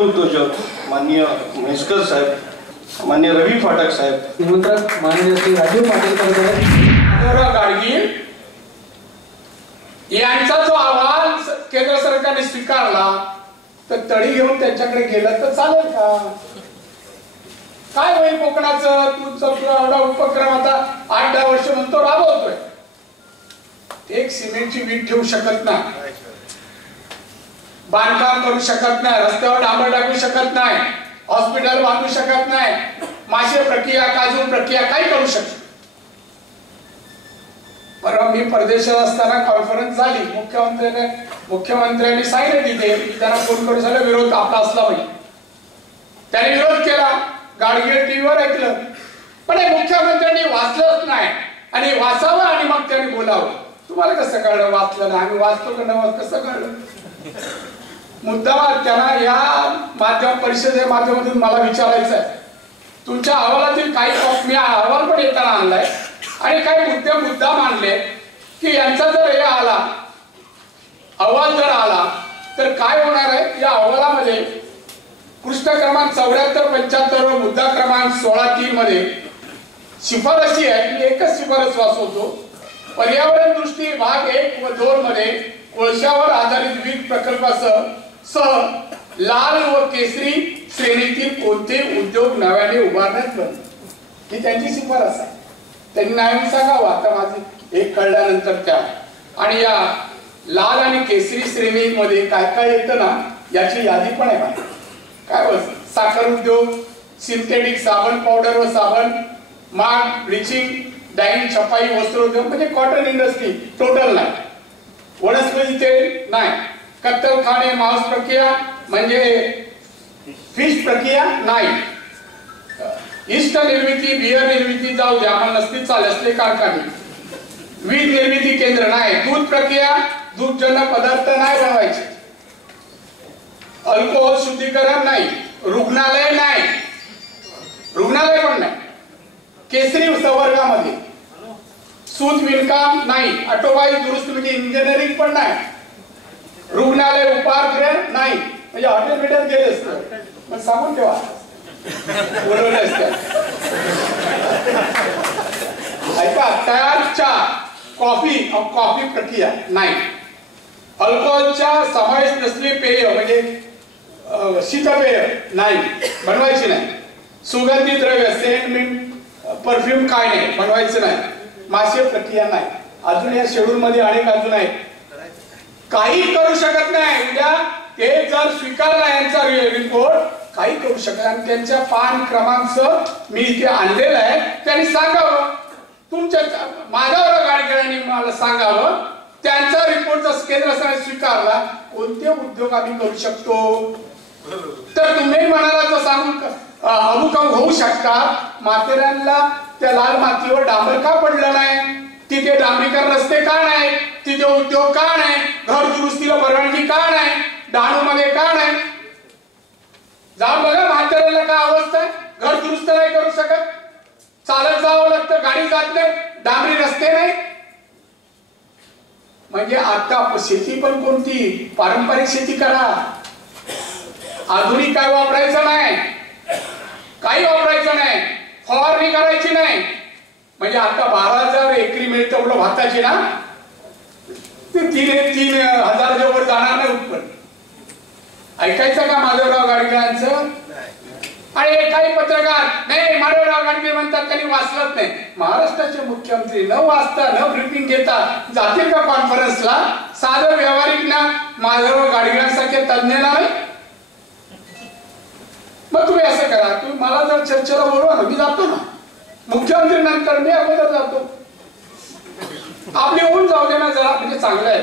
उद्योजक माननीय म्हैसकर साहेब माननीय रवी फाटक साहेब. निमंत्रक माननीय श्री राजीव पाटील गाडगीळ यांचा जो अहवाल केंद्र सरकारने स्वीकारला तर तळी घेऊन त्यांच्याकडे गेलं तर चालेल का? काय होईल कोकणाचं? तुमचा एवढा उपक्रम आता आठ दहा वर्ष म्हणतो राबवतोय. एक सिमेंटची वीट ठेवू शकत नाही. बांधकाम करू शकत नाही रस्त्यावर डांबर टाकू शकत नाही हॉस्पिटल बांधू शकत नाही मासे प्रक्रिया काजू प्रक्रिया काही करू शकत परवा मी परदेशात असताना कॉन्फरन्स झाली. मुख्यमंत्र्याने मुख्यमंत्र्यांनी सांगितलं तिथे की त्यांना फोन करून झालं विरोध आपला असला पाहिजे. त्याने विरोध केला. गाडगीळ टीव्हीवर ऐकलं. पण हे मुख्यमंत्र्यांनी वाचलंच नाही. आणि वाचावं आणि मग त्यांनी बोलावं. तुम्हाला कसं कळलं वाचलं नाही? आम्ही वाचतो का न कसं कळलं? मुद्दा त्यांना या माध्यम परिषदे माध्यमातून मला विचारायचं आहे तुमच्या अहवालातील काही मी अहवाल पण येताना आणलाय. आणि काही मुद्दे मुद्दा मांडले की यांचा जर हे आला अहवाल जर आला तर काय होणार आहे? या अहवालामध्ये पृष्ठ क्रमांक चौऱ्याहत्तर पंच्याहत्तर व मुद्दा क्रमांक सोळा तीन मध्ये शिफारशी आहे. मी एकच शिफारस वाचवतो पर्यावरण दृष्टी भाग एक व दोन मध्ये कोळशावर आधारित विविध प्रकल्पासह सह लाल व केसरी श्रेणीतील कोणते उद्योग नव्याने उभारण्यात बनले ही त्यांची शिफारस आहे. त्यांनी नाही सांगावं आता माझे एक कळल्यानंतर त्या. आणि या लाल आणि केसरी श्रेणीमध्ये काय काय येतं ना याची यादी पण आहे माझी. काय बस साखर उद्योग सिंथेटिक साबण पावडर व साबण माग ब्लिचिंग डाईंग छपाई वस्त्रोद्योग म्हणजे कॉटन इंडस्ट्री टोटल नाही. वनस्पती तेल नाही. कत्तलखाने मांस प्रक्रिया म्हणजे फिश प्रक्रिया नाही. इष्ट निर्मिती बियर निर्मिती जाऊ द्या आपण नसती चालेल असले कारखाने. वीज निर्मिती केंद्र नाही. दूध प्रक्रिया दूधजन्य पदार्थ नाही बनवायचे अल्कोहोल शुद्धीकरण नाही. रुग्णालय नाही. रुग्णालय पण नाही. केसरी संवर्गामध्ये. सूत विणकाम नाही. ऑटोबाईल दुरुस्त म्हणजे इंजिनिअरिंग पण नाही. रुग्णालय उपहारगृह नाही. म्हणजे हॉटेल बिटेल गेले असतं. पण सांगून ठेवा. बोलवले असते. ऐका तयार चहा कॉफी कॉफी प्रक्रिया नाही. अल्कोहोलच्या समावेश नसलेली पेय म्हणजे शीतपेय नाही. बनवायची नाही. सुगंधी द्रव्य सेंट परफ्यूम काय नाही. बनवायचं नाही. मासे प्रक्रिया नाही. अजून या शेड्यूल मध्ये अनेक अजून आहेत. काही करू शकत नाही. उद्या ते जर स्वीकारला यांचा रिपोर्ट काही करू शकत आणि त्यांच्या पान क्रमांक मी इथे आणलेला आहे. त्यांनी सांगावं. तुमच्या माधवराव गाडकऱ्यांनी मला सांगावं. त्यांचा रिपोर्ट जर केंद्र सरकारने स्वीकारला कोणते उद्योग आम्ही करू शकतो? तर तुम्ही म्हणाला तर सांगून अनुकम अमुक होऊ शकता माथेरानला त्या लाल मातीवर डांबर का तिथे डांबरीकर रस्ते का नाही? तिथे उद्योग का नाही? घर दुरुस्तीला परवानगी का नाही? डहाणू मध्ये का नाही? जा बघा माथेरानला काय अवस्था आहे? घर दुरुस्त नाही करू शकत. चालत जावं लागतं गाडी जात नाही डांबरी रस्ते नाही. म्हणजे आता शेती पण कोणती? पारंपरिक शेती करा. आधुनिक काय वापरायचं नाही? काही वापरायचं नाही. फवारणी करायची नाही. म्हणजे आता बारा हजार एकरी मिळतं एवढं भाताची ना? ते तीन तीन हजाराच्या वर जाणार नाही उत्पन्न. ऐकायचं का माधवराव गाडगिळांचं आणि काही पत्रकार नाही माधवराव गाडगे म्हणतात त्यांनी वाचलंच नाही. महाराष्ट्राचे मुख्यमंत्री न वाचता न ब्रिफिंग घेता जातील का कॉन्फरन्सला साधं व्यावहारिक ना? माधवराव गाडगिळांसारखे तज्ञ नाही? मग तुम्ही असं करा तुम्ही मला जर चर्चेला बोलवा ना मी जातो ना. मुख्यमंत्री नंतर मी अगोदर जातो. आपली होऊन जाऊ दे ना जरा म्हणजे चांगलं आहे.